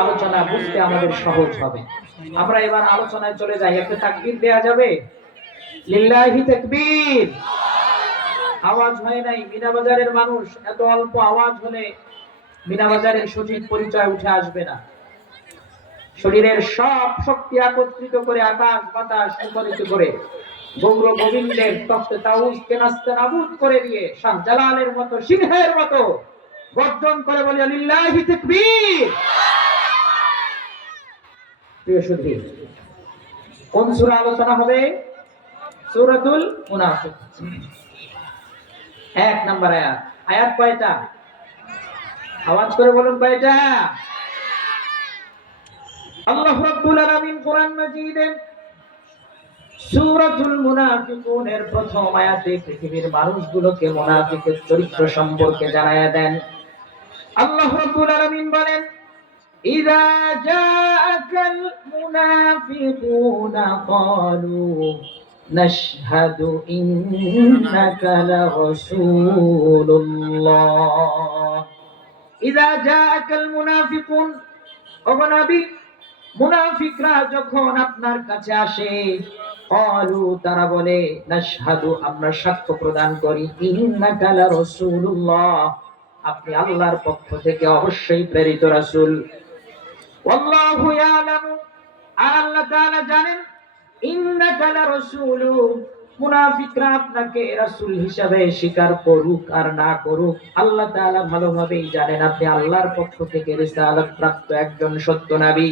আলোচনা বুঝতে আমাদের সহজ হবে। আমরা এবার আলোচনায় চলে যাই। একটা তাকবীর দেয়া যাবে? লিল্লাহি তাকবীর। আওয়াজ হয় নাই। মিনা বাজারের মানুষ এত অল্প আওয়াজ হলে মিনা বাজারের সঠিক পরিচয় উঠে আসবে না। শরীরের সব শক্তি একত্রিত করে আকাশ, বাতাস মুখরিত করে গৌর গোবিন্দের তপ্তে তাউজকে নাস্তে নাবুদ করে দিয়ে শাহ জালালের মতো সিংহের মতো গর্জন করে বলি, লিল্লাহি তাকবীর। প্রিয় সুধী, কোন সূরা আলোচনা হবে? সূরাতুল মুনাফিক। এক নাম্বার আয়াত। আয়াত কয়টা? আওয়াজ করে বলুন কয়টা? আল্লাহ রাব্বুল আলামিন কোরআন মুনাফিকুনের প্রথম আয়াতে পৃথিবীর মানুষগুলোকে মুনাফিকের চরিত্র সম্পর্কে জানায়া দেন। আল্লাহ রাব্বুল আলামিন বলেন إذا جاءك المنافقون قالوا نشهد إنك لرسول الله إذا جاءك المنافقون অবনবী মুনাফিকরা যখন আপনার কাছে আসে কলু তারা বলে নাশহাদু আমরা সাক্ষ্য প্রদান করি ইন্নাকা লা রাসূলুল্লাহ আপনি আল্লাহর পক্ষ থেকে অবশ্যই প্রেরিত রাসূল আল্লাহ তাআলা জানেন, ইন্নাকা লা রাসূলু মুনাফিকরা আপনাকে রাসূল হিসাবে স্বীকার করুক আর না করুক, আল্লাহ তাআলা ভালোভাবেই জানেন আপনি আল্লাহর পক্ষ থেকে রিসালাত প্রাপ্ত একজন সত্য নবী।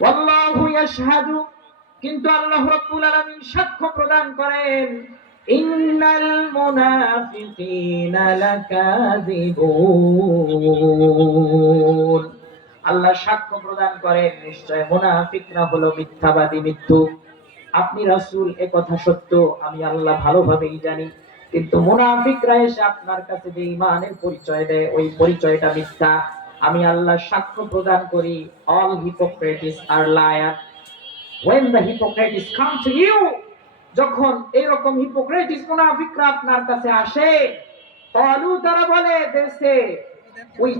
ওয়াল্লাহু ইয়াশহাদু, কিন্তু আল্লাহ রাব্বুল আলামিন সাক্ষ্য প্রদান করেন, ইন্নাল মুনাফিকিনা লাকাযিবুন আল্লাহ সাক্ষ্য প্রদান করেন, নিশ্চয় মুনাফিকরা হলো মিথ্যাবাদী মিথ্যু আপনি রাসূল, এ কথা সত্য, আমি আল্লাহ ভালোভাবেই জানি। কিন্তু মুনাফিকরা এসে আপনার কাছে যে ইমানের পরিচয় দেয়, ওই পরিচয়টা মিথ্যা। আমি আল্লাহ সাক্ষ্য প্রদান করি all hypocrites are liar when the hypocrites come to you, যখন এরকম হিপোক্রেটিস মুনাফিকরা আপনার কাছে আসে, তালু তারা বলে, they say, we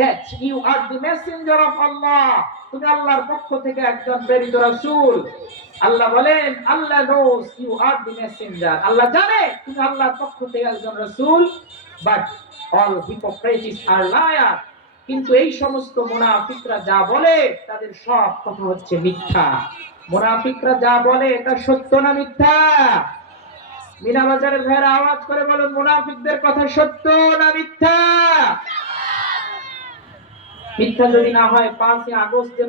that you are the messenger of Allah. তুমি আল্লাহর পক্ষ থেকে একজন প্রেরিত রাসূল। আল্লাহ বলেন, আল্লাহ knows you are the messenger. আল্লাহ জানে তুমি আল্লাহর পক্ষ থেকে একজন রাসূল but all hypocrites are liar কিন্তু এই সমস্ত মুনাফিকরা যা বলে, তাদের সব কথা হচ্ছে মিথ্যা। মুনাফিকরা যা বলে তা সত্য না মিথ্যা? মিনা বাজারের ভাইয়েরা আওয়াজ করে বলুন, মুনাফিকদের কথা সত্য না মিথ্যা? মিথ্যা যদি না হয় পাঁচই আগস্ট যে